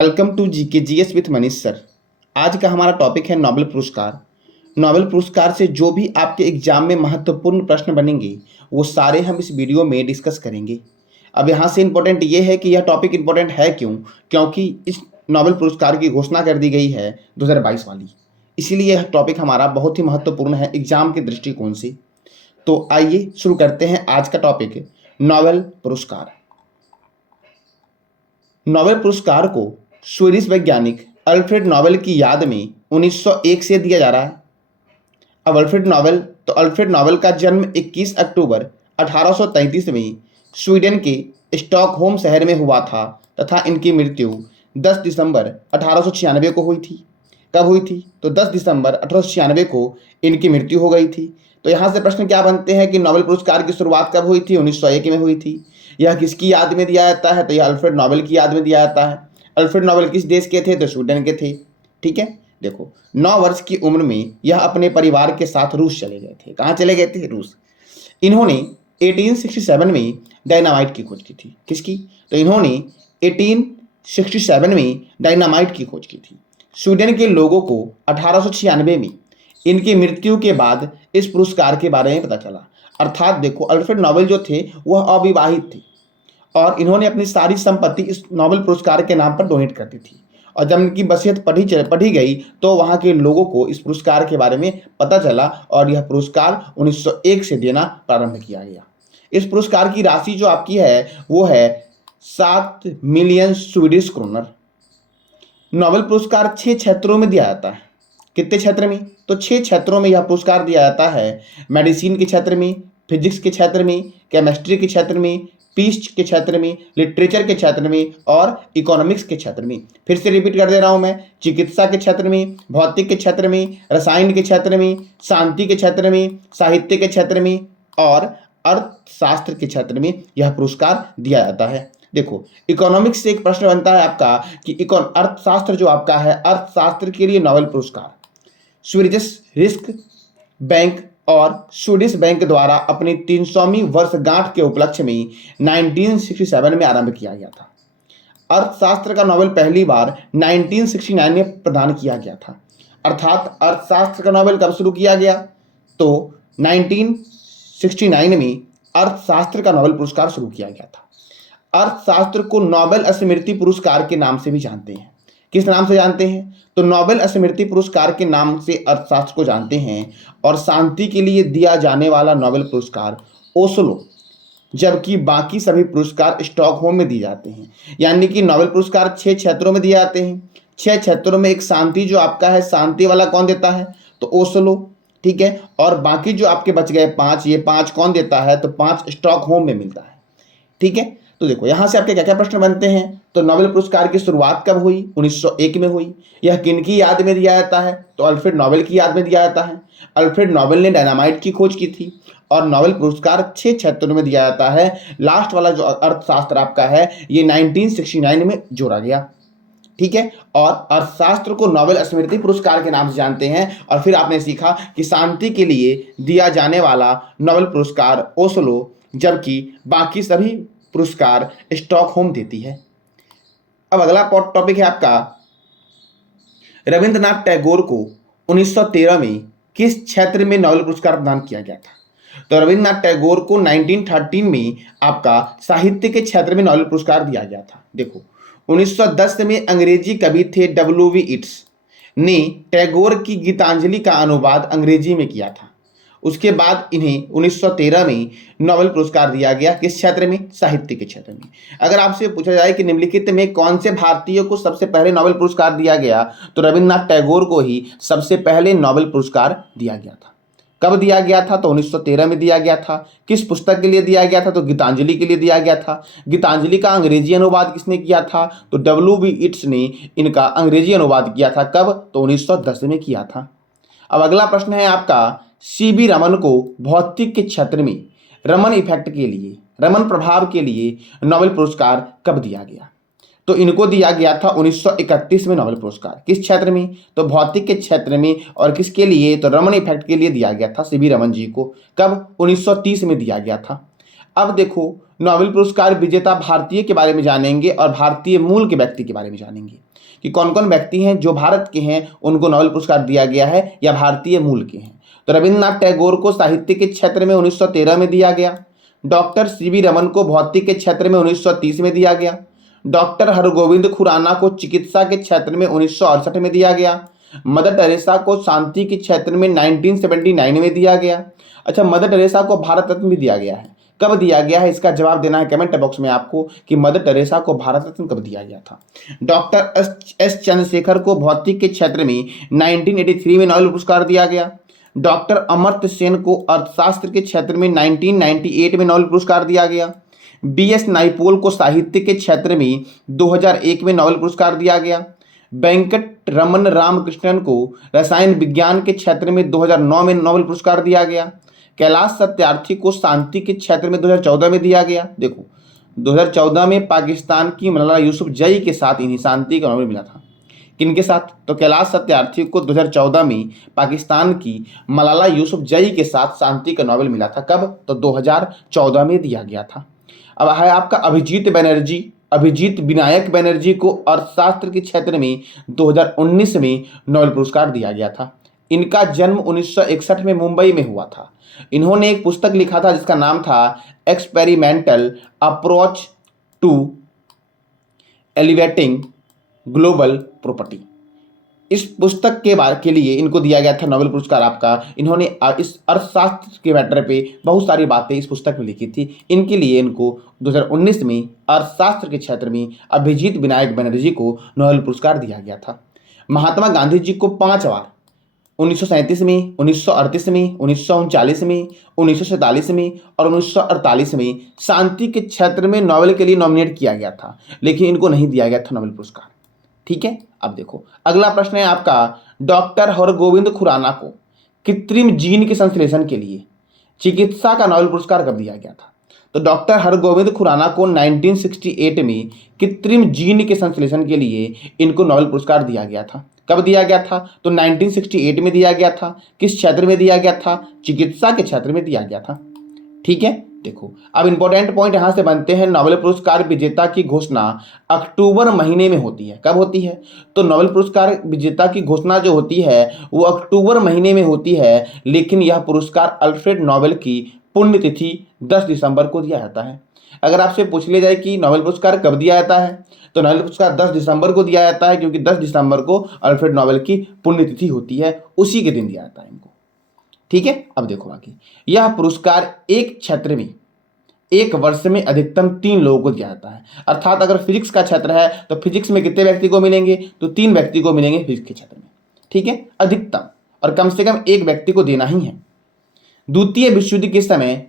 Welcome to GK GS with Manish sir. आज का हमारा टॉपिक है नोबेल पुरस्कार। नोबेल पुरस्कार से जो भी आपके एग्जाम में महत्वपूर्ण प्रश्न बनेंगे वो सारे हम इस वीडियो में डिस्कस करेंगे। अब यहाँ से इम्पोर्टेंट ये है कि यह टॉपिक इम्पोर्टेंट है क्यों, क्योंकि इस नोबेल पुरस्कार की घोषणा कर दी गई है 2022 वाली, इसीलिए यह टॉपिक हमारा बहुत ही महत्वपूर्ण है एग्जाम के दृष्टिकोण से। तो आइए शुरू करते हैं आज का टॉपिक, नोबेल पुरस्कार। नोबेल पुरस्कार को स्वीडिश वैज्ञानिक अल्फ्रेड नोबेल की याद में 1901 से दिया जा रहा है। अब अल्फ्रेड नोबेल का जन्म 21 अक्टूबर 1833 में स्वीडन के स्टॉकहोम शहर में हुआ था तथा इनकी मृत्यु 10 दिसंबर 1896 को हुई थी। कब हुई थी? तो 10 दिसंबर 1896 को इनकी मृत्यु हो गई थी। तो यहाँ से प्रश्न क्या बनते हैं कि नोबेल पुरस्कार की शुरुआत कब हुई थी? 1901 में हुई थी। यह किसकी याद में दिया जाता है? तो यह अल्फ्रेड नोबेल की याद में दिया जाता है। अल्फ्रेड नोबेल किस देश के थे? तो स्वीडन के थे। ठीक है, देखो 9 वर्ष की उम्र में यह अपने परिवार के साथ रूस चले गए थे। कहाँ चले गए थे? रूस। इन्होंने 1867 में डायनामाइट की खोज की थी। किसकी? तो इन्होंने 1867 में डायनामाइट की खोज की थी। स्वीडन के लोगों को 1896 में इनकी मृत्यु के बाद इस पुरस्कार के बारे में पता चला। अर्थात देखो, अल्फ्रेड नोबेल जो थे वह अविवाहित थे और इन्होंने अपनी सारी संपत्ति इस नोबेल पुरस्कार के नाम पर डोनेट कर दी थी। और जब इनकी वसीयत पढ़ी गई तो वहाँ के लोगों को इस पुरस्कार के बारे में पता चला और यह पुरस्कार 1901 से देना प्रारंभ किया गया। इस पुरस्कार की राशि जो आपकी है वो है 7 मिलियन स्वीडिश क्रोनर। नोबेल पुरस्कार 6 क्षेत्रों में दिया जाता है। कितने क्षेत्र में? तो 6 क्षेत्रों में यह पुरस्कार दिया जाता है। मेडिसिन के क्षेत्र में, फिजिक्स के क्षेत्र में, केमिस्ट्री के क्षेत्र में, पीस के क्षेत्र में, लिटरेचर के क्षेत्र में और इकोनॉमिक्स के क्षेत्र में। फिर से रिपीट कर दे रहा हूं मैं, चिकित्सा के क्षेत्र में, भौतिक के क्षेत्र में, रसायन के क्षेत्र में, शांति के क्षेत्र में, साहित्य के क्षेत्र में और अर्थशास्त्र के क्षेत्र में यह पुरस्कार दिया जाता है। देखो, इकोनॉमिक्स से एक प्रश्न बनता है आपका कि अर्थशास्त्र जो आपका है, अर्थशास्त्र के लिए नोबेल पुरस्कार स्वीडिश रिस्क बैंक और स्वीडिश बैंक द्वारा अपनी 300वीं वर्षगांठ के उपलक्ष्य में 1967 में आरंभ किया गया था। अर्थशास्त्र का नोबेल पहली बार 1969 में प्रदान किया गया था। अर्थात अर्थशास्त्र का नोबेल कब शुरू किया गया? तो 1969 में अर्थशास्त्र का नोबेल पुरस्कार शुरू किया गया था। अर्थशास्त्र को नोबेल स्मृति पुरस्कार के नाम से भी जानते हैं। किस नाम से जानते हैं? तो नोबेल स्मृति पुरस्कार के नाम से अर्थशास्त्र को जानते हैं। और शांति के लिए दिया जाने वाला नोबेल पुरस्कार ओस्लो, जबकि बाकी सभी पुरस्कार स्टॉकहोम में दिए जाते हैं। यानी कि नोबेल पुरस्कार 6 क्षेत्रों में दिए जाते हैं। 6 क्षेत्रों में एक शांति जो आपका है, शांति वाला कौन देता है? तो ओस्लो। ठीक है, और बाकी जो आपके बच गए 5, ये 5 कौन देता है? तो 5 स्टॉकहोम में मिलता है। ठीक है, तो देखो यहाँ से आपके क्या क्या प्रश्न बनते हैं। तो नोबेल पुरस्कार की शुरुआत कब हुई? 1901 में हुई। यह किनकी याद में दिया जाता है? तो अल्फ्रेड नोबेल की याद में दिया जाता है। अल्फ्रेड नोबेल ने डायनामाइट की खोज की थी। और नोबेल पुरस्कार 6 क्षेत्रों में दिया जाता है। लास्ट वाला जो अर्थशास्त्र आपका है ये 1969 में जोड़ा गया। ठीक है, और अर्थशास्त्र को नोबेल स्मृति पुरस्कार के नाम से जानते हैं। और फिर आपने सीखा कि शांति के लिए दिया जाने वाला नोबेल पुरस्कार ओस्लो, जबकि बाकी सभी पुरस्कार स्टॉकहोम देती है। अब अगला टॉपिक है आपका, रविंद्रनाथ टैगोर को 1913 में किस क्षेत्र में नोबेल पुरस्कार प्रदान किया गया था? तो रविंद्रनाथ टैगोर को 1913 में आपका साहित्य के क्षेत्र में नोबेल पुरस्कार दिया गया था। देखो, 1910 में अंग्रेजी कवि थे W.V. इट्स ने टैगोर की गीतांजलि का अनुवाद अंग्रेजी में किया था। उसके बाद इन्हें 1913 में नोबेल पुरस्कार दिया गया। किस क्षेत्र में? साहित्य के क्षेत्र में। अगर आपसे पूछा जाए कि निम्नलिखित में कौन से भारतीय को सबसे पहले नोबेल पुरस्कार दिया गया, तो रविंद्रनाथ टैगोर को ही सबसे पहले नोबेल पुरस्कार दिया गया था। कब दिया गया था? तो 1913 में दिया गया था। किस पुस्तक के लिए दिया गया था? तो गीतांजलि के लिए दिया गया था। गीतांजलि का अंग्रेजी अनुवाद किसने किया था? तो W.V. इट्स ने इनका अंग्रेजी अनुवाद किया था। कब? तो 1910 में किया था। अब अगला प्रश्न है आपका, C.V. रमन को भौतिक के क्षेत्र में रमन इफेक्ट के लिए, रमन प्रभाव के लिए नोबेल पुरस्कार कब दिया गया? तो इनको दिया गया था 1931 में नोबेल पुरस्कार। किस क्षेत्र में? तो भौतिक के क्षेत्र में। और किसके लिए? तो रमन इफेक्ट के लिए दिया गया था C.V. रमन जी को। कब? 1930 में दिया गया था। अब देखो, नोबेल पुरस्कार विजेता भारतीय के बारे में जानेंगे और भारतीय मूल के व्यक्ति के बारे में जानेंगे कि कौन कौन व्यक्ति हैं जो भारत के हैं उनको नोबेल पुरस्कार दिया गया है या भारतीय मूल के हैं। तो रविन्द्रनाथ टैगोर को साहित्य के क्षेत्र में 1913 में दिया गया। डॉक्टर सीवी रमन को भौतिक के क्षेत्र में 1930 में दिया गया। डॉक्टर हरगोविंद खुराना को चिकित्सा के क्षेत्र में 1968 में दिया गया। मदर टेरेसा को शांति के क्षेत्र में 1979 में दिया गया। अच्छा, मदर टेरेसा को भारत रत्न भी दिया गया है। कब दिया गया है इसका जवाब देना है कमेंट बॉक्स में आपको कि मदर टेरेसा को भारत रत्न कब दिया गया था। डॉक्टर एस चंद्रशेखर को भौतिक के क्षेत्र में 1983 में नोबेल पुरस्कार दिया गया। डॉक्टर अमर्त्य सेन को अर्थशास्त्र के क्षेत्र में 1998 में नोबेल पुरस्कार दिया गया। बीएस नाइपोल को साहित्य के क्षेत्र में 2001 में नोबेल पुरस्कार दिया गया। वेंकट रमन रामकृष्णन को रसायन विज्ञान के क्षेत्र में 2009 में नोबेल पुरस्कार दिया गया। कैलाश सत्यार्थी को शांति के क्षेत्र में 2014 में दिया गया। देखो 2014 में पाकिस्तान की मलाला यूसुफजई के साथ इन्हें शांति का नोबेल मिला था। किनके साथ? तो कैलाश सत्यार्थी को 2014 में पाकिस्तान की मलाला यूसुफजई के साथ शांति का नोबेल मिला था। कब? तो 2014 में दिया गया था। अब है आपका अभिजीत विनायक बनर्जी को अर्थशास्त्र के क्षेत्र में 2019 में नोबेल पुरस्कार दिया गया था। इनका जन्म 1961 में मुंबई में हुआ था। इन्होंने एक पुस्तक लिखा था जिसका नाम था experimental approach to elevating global property. इस पुस्तक के लिए इनको दिया गया था नोबेल पुरस्कार आपका। इन्होंने इस अर्थशास्त्र के मैटर पे बहुत सारी बातें इस पुस्तक में लिखी थी। इनके लिए इनको 2019 में अर्थशास्त्र के क्षेत्र में अभिजीत विनायक बनर्जी को नोबेल पुरस्कार दिया गया था। महात्मा गांधी जी को 5 बार 1937 में, 1938 में, 1939 में, 1947 में और 1948 में शांति के क्षेत्र में नोबेल के लिए नॉमिनेट किया गया था, लेकिन इनको नहीं दिया गया था नोबेल पुरस्कार। ठीक है, अब देखो अगला प्रश्न है आपका, डॉक्टर हरगोविंद खुराना को कृत्रिम जीन के संश्लेषण के लिए चिकित्सा का नोबेल पुरस्कार कब दिया गया था? तो डॉक्टर हरगोविंद खुराना को 1968 में कृत्रिम जीन के संश्लेषण के लिए इनको नोबेल पुरस्कार दिया गया था। कब दिया गया था? तो 1968 में दिया गया था। किस क्षेत्र में दिया गया था? चिकित्सा के क्षेत्र में दिया गया था। ठीक है, देखो अब इंपॉर्टेंट पॉइंट यहां से बनते हैं। नोबेल पुरस्कार विजेता की घोषणा अक्टूबर महीने में होती है। कब होती है? तो नोबेल पुरस्कार विजेता की घोषणा जो होती है वो अक्टूबर महीने में होती है, लेकिन यह पुरस्कार अल्फ्रेड नोबेल की पुण्यतिथि 10 दिसंबर को दिया जाता है। अगर आपसे पूछ लिया जाए कि नोबेल पुरस्कार कब दिया जाता है, तो नोबेल पुरस्कार 10 दिसंबर को दिया जाता है, क्योंकि 10 दिसंबर को अल्फ्रेड नोबेल की पुण्यतिथि होती है, उसी के दिन दिया जाता है इनको। ठीक है, अब देखो बाकी यह पुरस्कार एक क्षेत्र में एक वर्ष में अधिकतम 3 लोगों को दिया जाता है। अर्थात अगर फिजिक्स का क्षेत्र है तो फिजिक्स में कितने व्यक्ति को मिलेंगे? तो 3 व्यक्ति को मिलेंगे फिजिक्स के क्षेत्र में। ठीक है, अधिकतम, और कम से कम एक व्यक्ति को देना ही है। द्वितीय विश्व युद्ध के समय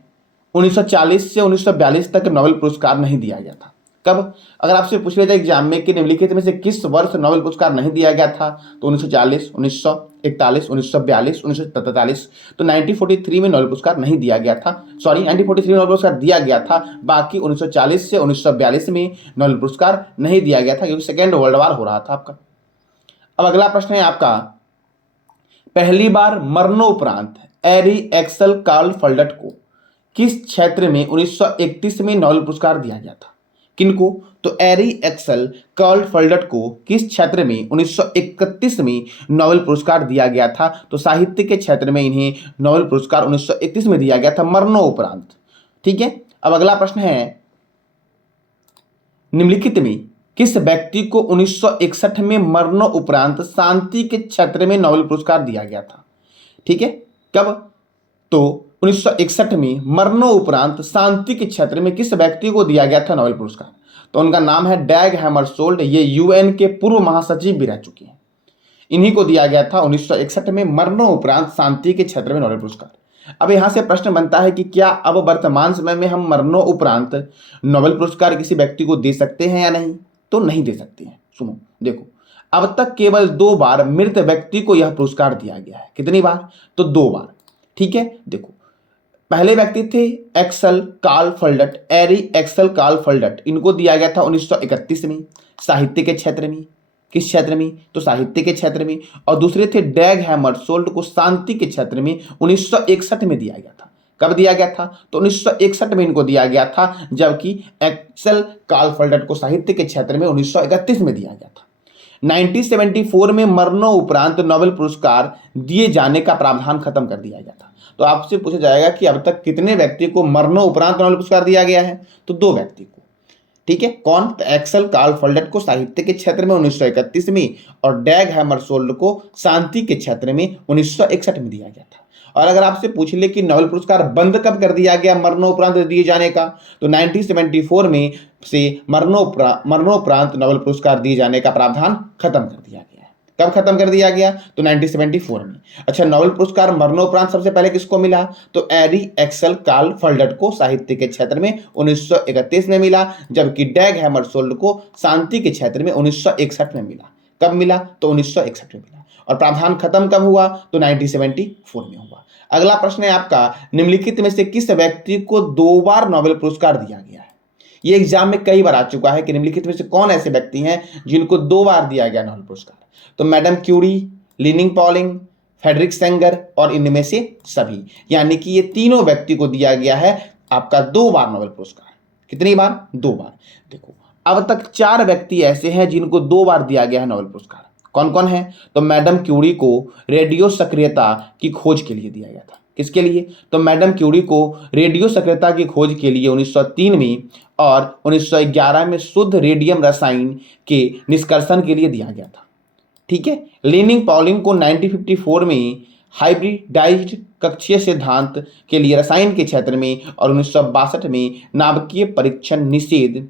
1940 से 1942 तक नोबेल पुरस्कार नहीं दिया गया था। कब? अगर आपसे पूछ लिया जाए एग्जाम में कि निम्नलिखित में से किस वर्ष नोबेल पुरस्कार नहीं दिया गया था, तो 1940, 1941, 1942, 1943। तो 1943 में नोबेल पुरस्कार नहीं दिया गया था। 1943 में नोबेल पुरस्कार दिया गया था, बाकी 1940 से 1942 में नोबेल पुरस्कार नहीं दिया गया था, क्योंकि सेकेंड वर्ल्ड वॉर हो रहा था आपका। अब अगला प्रश्न है आपका, पहली बार मरणोपरांत एरी एक्सल कार्ल फल्डट को किस क्षेत्र में 1931 में नोबेल पुरस्कार दिया गया था? किनको? तो एरी एक्सल कार्ल फल्डट को किस क्षेत्र में 1931 में नोबेल पुरस्कार दिया गया था? तो साहित्य के क्षेत्र में इन्हें नोबेल पुरस्कार 1931 में दिया गया था, मरणोपरांत। ठीक है, अब अगला प्रश्न है, निम्नलिखित में किस व्यक्ति को 1961 में मरणोपरांत शांति के क्षेत्र में नोबेल पुरस्कार दिया गया था? ठीक है, कब? तो 1961 में मरणोपरांत शांति के क्षेत्र में किस व्यक्ति को दिया गया था नोबेल पुरस्कार? तो उनका नाम है डैग हैमरशोल्ड। ये यूएन के पूर्व महासचिव भी रह चुके हैं। इन्हीं को दिया गया था 1961 में मरणोपरांत शांति के क्षेत्र में नोबेल पुरस्कार। अब यहां से प्रश्न बनता है कि क्या अब वर्तमान समय में हम मरणोपरांत नोबेल पुरस्कार किसी व्यक्ति को दे सकते हैं या नहीं? तो नहीं दे सकते हैं। सुनो, देखो अब तक केवल 2 बार मृत व्यक्ति को यह पुरस्कार दिया गया है। कितनी बार? तो 2 बार। ठीक है, देखो पहले व्यक्ति थे एक्सल कार्ल फल्डट, एरी एक्सल कार्ल फल्डट। इनको दिया गया था 1931 में साहित्य के क्षेत्र में। किस क्षेत्र में? तो साहित्य के क्षेत्र में। और दूसरे थे डैग हैमरशोल्ड को शांति के क्षेत्र में 1961 में दिया गया था। कब दिया गया था? तो 1961 में इनको दिया गया था, जबकि एक्सेल कार्लफेल्डर को साहित्य के क्षेत्र में 1931 में दिया गया था। 1974 में मरणोपरांत नोबेल पुरस्कार दिए जाने का प्रावधान खत्म कर दिया गया था। तो आपसे पूछा जाएगा कि अब तक कितने व्यक्ति को मरणोपरांत नोबेल पुरस्कार दिया गया है? तो 2 व्यक्ति को। ठीक है, कौन? तो एक्सेल कार्लफेल्डर को साहित्य के क्षेत्र में 1931 में और डैग हैमरशोल्ड को शांति के क्षेत्र में 1961 में दिया गया था। और अगर आपसे पूछ ले कि नोबेल पुरस्कार बंद कब कर दिया गया मरणोपरांत दिए जाने का, तो 1974 में से मरणोपरांत नोबेल पुरस्कार दिए जाने का प्रावधान खत्म कर दिया गया है। कब खत्म कर दिया गया? तो 1974 में। अच्छा, नोबेल पुरस्कार मरणोपरांत सबसे पहले किसको मिला? तो एरी एक्सेल कार्लफेल्डर को साहित्य के क्षेत्र में 1931 में मिला, जबकि डैग हैमरशोल्ड को शांति के क्षेत्र में 1961 में मिला। कब मिला? तो 1961 में मिला। और प्रावधान खत्म कब हुआ? तो 1974 में हुआ। अगला प्रश्न है आपका, निम्नलिखित में से किस व्यक्ति को 2 बार नोबेल पुरस्कार दिया गया है? ये एग्जाम में कई बार आ चुका है कि निम्नलिखित में से कौन ऐसे व्यक्ति हैं जिनको 2 बार दिया गया नोबेल पुरस्कार? तो madam Curie, Linus Pauling, Frederick Sanger और इनमें से सभी, यानी कि ये तीनों व्यक्ति को दिया गया है आपका 2 बार नोबेल पुरस्कार। कितनी बार? 2 बार। देखो, अब तक 4 व्यक्ति ऐसे हैं जिनको 2 बार दिया गया है नोबेल पुरस्कार। कौन कौन है? तो मैडम क्यूरी को रेडियो सक्रियता की खोज के लिए दिया गया था। किसके लिए? तो मैडम क्यूरी को रेडियो सक्रियता की खोज के लिए 1903 में और 1911 में शुद्ध रेडियम रसायन के निष्कर्षण के लिए दिया गया था। ठीक है, लिनिंग पॉलिंग को 1954 में हाइब्रिडाइज्ड कक्षीय सिद्धांत के लिए रसायन के क्षेत्र में और 1962 में नाभिकीय परीक्षण निषेध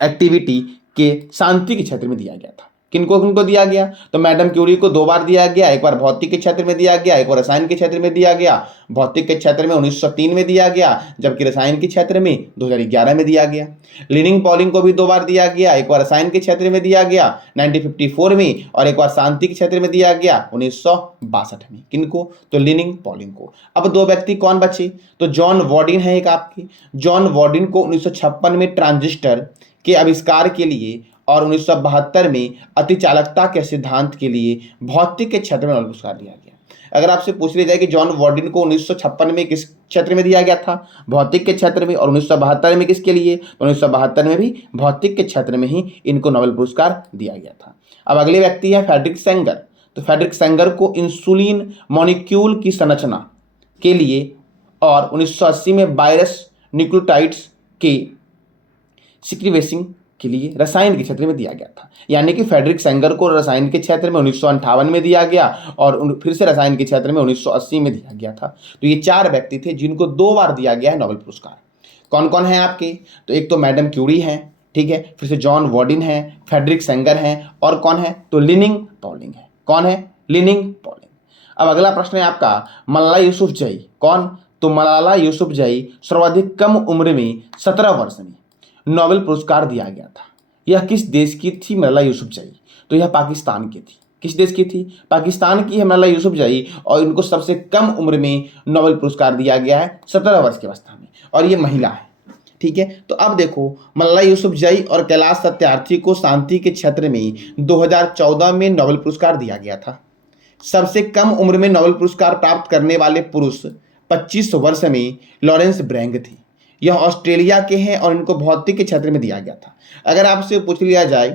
एक्टिविटी के शांति के क्षेत्र में दिया गया था। किनको किनको दिया गया? तो मैडम क्यूरी को 2 बार दिया गया, एक बार भौतिक के क्षेत्र में दिया गया, एक बार रसायन के क्षेत्र में दिया गया। भौतिक के क्षेत्र में 1903 में दिया गया, जबकि रसायन के क्षेत्र में 2011 में दिया गया। लिनिंग पॉलिंग को भी 2 बार दिया गया, एक बार रसायन के क्षेत्र में दिया गया 1954 में और एक बार शांति के क्षेत्र में दिया गया 1962 में। किनको? तो लिनिंग पॉलिंग को। अब 2 व्यक्ति कौन बचे? तो जॉन वॉर्डिन है एक आपके। जॉन वॉर्डिन को 1956 में ट्रांजिस्टर के आविष्कार के लिए और 1972 में अतिचालकता के सिद्धांत के लिए भौतिक के क्षेत्र में नोबेल पुरस्कार दिया गया। अगर आपसे पूछ लिया जाए कि जॉन वॉर्डिन को 1956 में किस क्षेत्र में दिया गया था? भौतिक के क्षेत्र में। और 1972 में किसके लिए? तो 1972 में भी भौतिक के क्षेत्र में ही इनको नोबेल पुरस्कार दिया गया था। अब अगले व्यक्ति है फ्रेडरिक सेंगर। तो फ्रेडरिक सेंगर को इंसुलिन मॉलिक्यूल की संरचना के लिए और 1980 में वायरस न्यूक्लियोटाइड्स के सीक्वेंसिंग के लिए रसायन के क्षेत्र में दिया गया था। यानी कि फ्रेडरिक सेंगर को रसायन के क्षेत्र में 1958 में दिया गया और फिर से रसायन के क्षेत्र में 1980 में दिया गया था। तो ये 4 व्यक्ति थे जिनको 2 बार दिया गया है नोबेल पुरस्कार। कौन कौन है आपके? तो एक तो मैडम क्यूरी है, ठीक है, फिर से जॉन वॉर्डिन है, फ्रेडरिक सेंगर है और कौन है? तो लिनिंग पॉलिंग है। कौन है? Leaning polling. अब अगला प्रश्न है आपका, मलाला यूसुफजई। कौन? तो मलाला यूसुफजई सर्वाधिक कम उम्र में 17 वर्ष में नोबेल पुरस्कार दिया गया था। यह किस देश की थी मलाला यूसुफजई? तो यह पाकिस्तान की थी। किस देश की थी? पाकिस्तान की है मलाला यूसुफजई और इनको सबसे कम उम्र में नोबेल पुरस्कार दिया गया है 17 वर्ष की अवस्था में, और ये महिला है। ठीक है, तो अब देखो, मलाला यूसुफजई और कैलाश सत्यार्थी को शांति के क्षेत्र में 2014 में नोबेल पुरस्कार दिया गया था। सबसे कम उम्र में नोबेल पुरस्कार प्राप्त करने वाले पुरुष 25 वर्ष में लॉरेंस ब्रैंग थे। यह ऑस्ट्रेलिया के हैं और इनको भौतिक के क्षेत्र में दिया गया था। अगर आपसे पूछ लिया जाए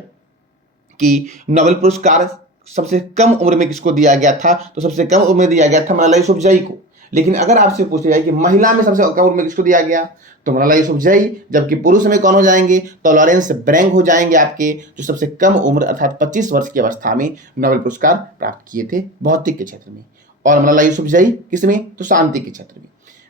कि नोबेल पुरस्कार सबसे कम उम्र में किसको दिया गया था, तो सबसे कम उम्र में दिया गया था मलाला यूसुफजई को। लेकिन अगर आपसे पूछ लिया जाए कि महिला में सबसे कम उम्र में किसको दिया गया, तो मलाला यूसुफजई, जबकि पुरुष में कौन हो जाएंगे? तो लॉरेंस ब्रैंग हो जाएंगे आपके, जो सबसे कम उम्र अर्थात 25 वर्ष की अवस्था में नोबेल पुरस्कार प्राप्त किए थे भौतिक के क्षेत्र में। और मलाला यूसुफजई किसमें? तो शांति के क्षेत्र में।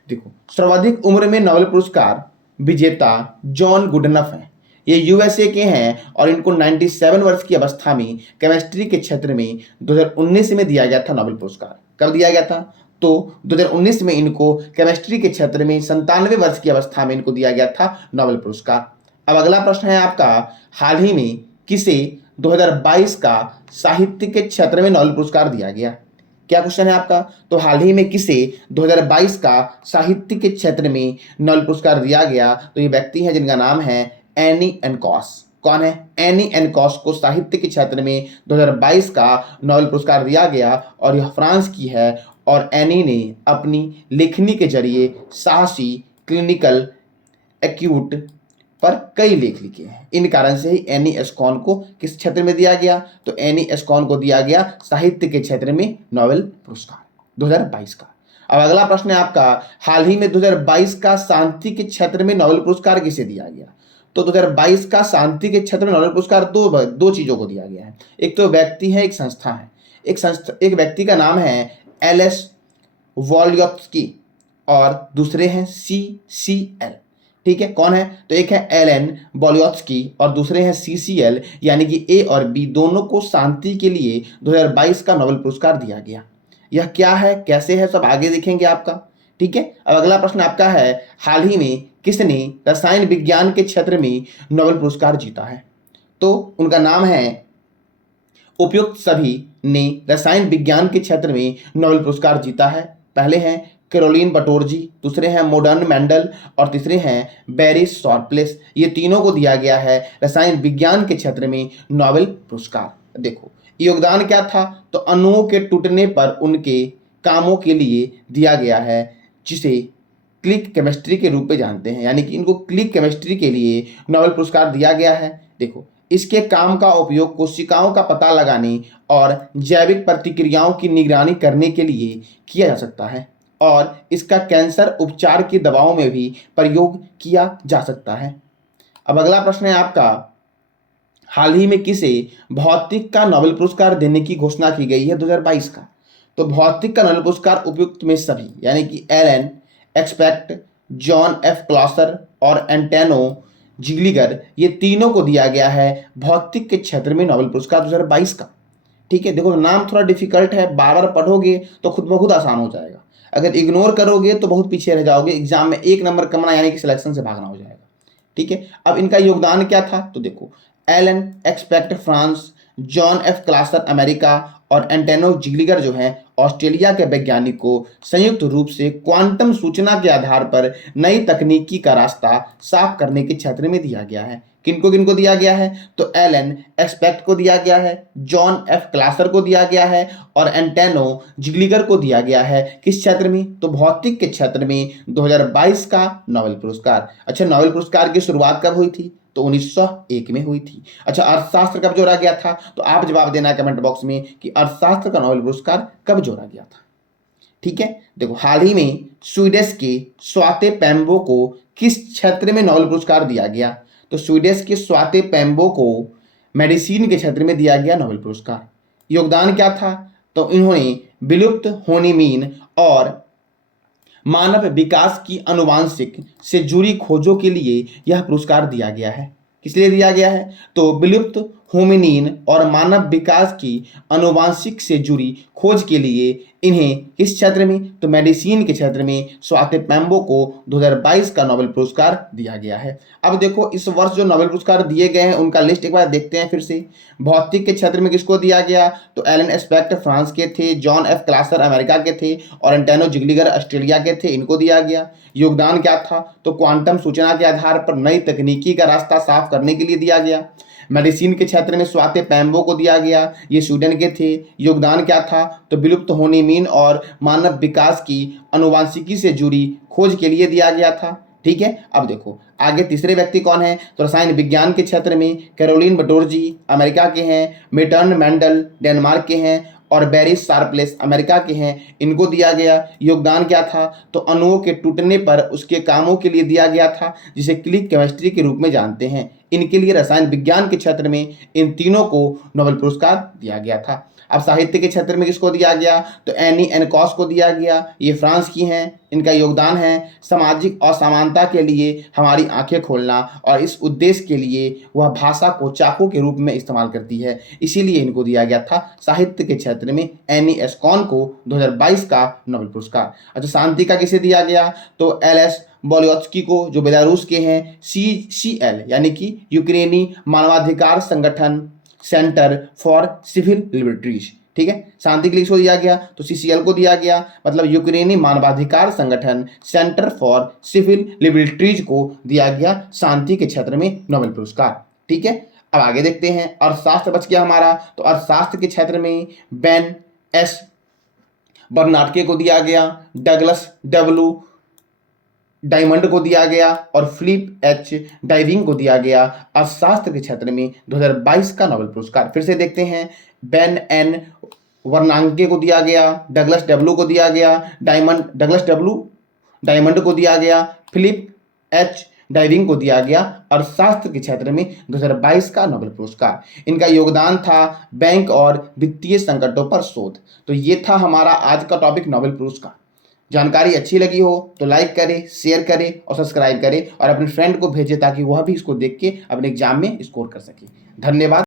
देखो, सर्वाधिक उम्र में नोबेल पुरस्कार विजेता जॉन गुडनफ हैं। ये यूएसए के हैं और इनको 97 वर्ष की अवस्था में केमिस्ट्री के क्षेत्र में 2019 में दिया गया था नोबेल पुरस्कार। कब दिया गया था? तो 2019 में इनको केमिस्ट्री के क्षेत्र में 97 वर्ष की अवस्था में इनको दिया गया था नोबेल पुरस्कार। अब अगला प्रश्न है आपका, हाल ही में किसे 2022 का साहित्य के क्षेत्र में नोबेल पुरस्कार दिया गया? क्या क्वेश्चन है आपका? तो हाल ही में किसे 2022 का साहित्य के क्षेत्र में नोबेल पुरस्कार दिया गया? तो ये व्यक्ति हैं जिनका नाम है एनी एनकॉस। कौन है? एनी एनकॉस को साहित्य के क्षेत्र में 2022 का नोबेल पुरस्कार दिया गया और यह फ्रांस की है और एनी ने अपनी लेखनी के जरिए साहसी, क्लिनिकल, एक्यूट पर कई लेख लिखे हैं। इन कारण से ही एनी एस्कॉन को किस क्षेत्र में दिया गया? तो एनी एस्कॉन को दिया गया साहित्य के क्षेत्र में नोबेल पुरस्कार 2022 का। अब अगला प्रश्न है आपका, हाल ही में 2022 का शांति के क्षेत्र में नोबेल पुरस्कार किसे दिया गया? तो 2022 का शांति के क्षेत्र में नोबेल पुरस्कार दो चीजों को दिया गया है। एक तो व्यक्ति है, एक संस्था है। एक व्यक्ति का नाम है एलएस वॉल्योत्स्की और दूसरे हैं CCL। ठीक है, कौन है? तो एक है एलन वॉल्योत्स्की और दूसरे हैं CCL, यानी कि ए और बी दोनों को शांति के लिए 2022 का नोबेल पुरस्कार दिया गया। यह क्या है, कैसे है, सब आगे देखेंगे आपका। ठीक है, अब अगला प्रश्न आपका है, हाल ही में किसने रसायन विज्ञान के क्षेत्र में नोबेल पुरस्कार जीता है? तो उनका नाम है, उपयुक्त सभी ने रसायन विज्ञान के क्षेत्र में नोबेल पुरस्कार जीता है। पहले हैं कैरोलिन बटोरजी, दूसरे हैं मोडर्न मेंडल और तीसरे हैं बैरी शॉर्पलेस। ये तीनों को दिया गया है रसायन विज्ञान के क्षेत्र में नोबेल पुरस्कार। देखो योगदान क्या था? तो अणुओं के टूटने पर उनके कामों के लिए दिया गया है, जिसे क्लिक केमिस्ट्री के रूप में जानते हैं, यानी कि इनको क्लिक केमिस्ट्री के लिए नोबेल पुरस्कार दिया गया है। देखो इसके काम का उपयोग कोशिकाओं का पता लगाने और जैविक प्रतिक्रियाओं की निगरानी करने के लिए किया जा सकता है और इसका कैंसर उपचार की दवाओं में भी प्रयोग किया जा सकता है। अब अगला प्रश्न है आपका, हाल ही में किसे भौतिक का नोबेल पुरस्कार देने की घोषणा की गई है 2022 का? तो भौतिक का नोबेल पुरस्कार उपयुक्त में सभी, यानी कि एलन एक्सपेक्ट, जॉन एफ क्लॉसर और एंटेनो जिग्लिगर, ये तीनों को दिया गया है भौतिक के क्षेत्र में नोबेल पुरस्कार 2022 का। ठीक है, देखो नाम थोड़ा डिफिकल्ट है, बार बार पढ़ोगे तो खुद ब खुद आसान हो जाएगा। अगर इग्नोर करोगे तो बहुत पीछे रह जाओगे, एग्जाम में 1 नंबर कमना यानी कि सिलेक्शन से भागना हो जाएगा। ठीक है, अब इनका योगदान क्या था? तो देखो Alain Aspect France, John F Clauser America और एंटेनो जिग्लिगर जो हैं ऑस्ट्रेलिया के वैज्ञानिक को संयुक्त रूप से क्वांटम सूचना के आधार पर नई तकनीकी का रास्ता साफ करने के क्षेत्र में दिया गया है। किनको किनको दिया गया है? तो एलन एक्सपेक्ट को दिया गया है, जॉन एफ क्लासर को दिया गया है और एंटेनो जिग्लिगर को दिया गया है। किस क्षेत्र में? तो भौतिक के क्षेत्र में 2022 का नोबेल पुरस्कार। अच्छा, नोबेल पुरस्कार की शुरुआत कब हुई थी? तो 1901 में हुई थी। अच्छा, अर्थशास्त्र कब जोड़ा गया था? तो आप जवाब देना कमेंट बॉक्स में कि अर्थशास्त्र का नोबेल पुरस्कार कब जोड़ा गया था। ठीक है, देखो हाल ही में स्वीडिश के स्वाते पैम्बो को किस क्षेत्र में नोबेल पुरस्कार दिया गया? तो स्वीडिश के स्वाते पैम्बो को मेडिसिन के क्षेत्र में दिया गया नोबेल पुरस्कार। योगदान क्या था? तो इन्होंने विलुप्त होने मीन और मानव विकास की आनुवांशिक से जुड़ी खोजों के लिए यह पुरस्कार दिया गया है। किस लिए दिया गया है? तो विलुप्त होमिनीन और मानव विकास की आनुवांशिक से जुड़ी खोज के लिए इन्हें किस क्षेत्र में? तो मेडिसिन के क्षेत्र में स्वाते पैम्बो को 2022 का नोबेल पुरस्कार दिया गया है। अब देखो इस वर्ष जो नोबेल पुरस्कार दिए गए हैं उनका लिस्ट एक बार देखते हैं फिर से। भौतिक के क्षेत्र में किसको दिया गया? तो एलन एस्पेक्ट फ्रांस के थे, जॉन एफ क्लासर अमेरिका के थे और एंटेनो जिग्लिगर ऑस्ट्रेलिया के थे, इनको दिया गया। योगदान क्या था? तो क्वांटम सूचना के आधार पर नई तकनीकी का रास्ता साफ करने के लिए दिया गया। मेडिसिन के क्षेत्र में स्वाते पैम्बो को दिया गया, ये स्वीडन के थे। योगदान क्या था? तो विलुप्त होने मीन और मानव विकास की आनुवांशिकी से जुड़ी खोज के लिए दिया गया था। ठीक है, अब देखो आगे तीसरे व्यक्ति कौन है? तो रसायन विज्ञान के क्षेत्र में कैरोलिन बटोरजी अमेरिका के हैं, मिटर्न मेंडल डेनमार्क के हैं और बैरी शार्पलेस अमेरिका के हैं, इनको दिया गया। योगदान क्या था? तो अणुओं के टूटने पर उसके कामों के लिए दिया गया था, जिसे क्लिक केमिस्ट्री के रूप में जानते हैं। इनके लिए रसायन विज्ञान के क्षेत्र में इन तीनों को नोबेल पुरस्कार दिया गया था। अब साहित्य के क्षेत्र में किसको दिया गया? तो एनी एनकॉस को दिया गया, ये फ्रांस की हैं। इनका योगदान है सामाजिक असमानता के लिए हमारी आंखें खोलना और इस उद्देश्य के लिए वह भाषा को चाकू के रूप में इस्तेमाल करती है, इसीलिए इनको दिया गया था साहित्य के क्षेत्र में एनी एस्कॉन को 2022 का नोबेल पुरस्कार। अच्छा, शांति का किसे दिया गया? तो एलएस वॉल्योत्स्की को, जो बेलारूस के हैं। CCL यानी कि यूक्रेनी मानवाधिकार संगठन सेंटर फॉर सिविल लिबर्टीज। ठीक है, शांति के लिए किसको दिया गया? तो CCL को दिया गया, मतलब यूक्रेनी मानवाधिकार संगठन सेंटर फॉर सिविल लिबर्टीज को दिया गया शांति के क्षेत्र में नोबेल पुरस्कार। ठीक है, अब आगे देखते हैं। अर्थशास्त्र बच गया हमारा, तो अर्थशास्त्र के क्षेत्र में बेन एस बर्नार्डके को दिया गया, डगलस डब्ल्यू डायमंड को दिया गया और फिलिप एच डाइविंग को दिया गया अर्थशास्त्र के क्षेत्र में 2022 का नोबेल पुरस्कार। फिर से देखते हैं, बेन एन वर्नांके को दिया गया, डगलस डब्ल्यू को दिया गया, डगलस डब्ल्यू डायमंड को दिया गया, फिलिप एच डाइविंग को दिया गया अर्थशास्त्र के क्षेत्र में 2022 का नोबेल पुरस्कार। इनका योगदान था बैंक और वित्तीय संकटों पर शोध। तो ये था हमारा आज का टॉपिक नोबेल पुरस्कार। जानकारी अच्छी लगी हो तो लाइक करें, शेयर करें और सब्सक्राइब करें और अपने फ्रेंड को भेजें ताकि वह भी इसको देख के अपने एग्जाम में स्कोर कर सके। धन्यवाद।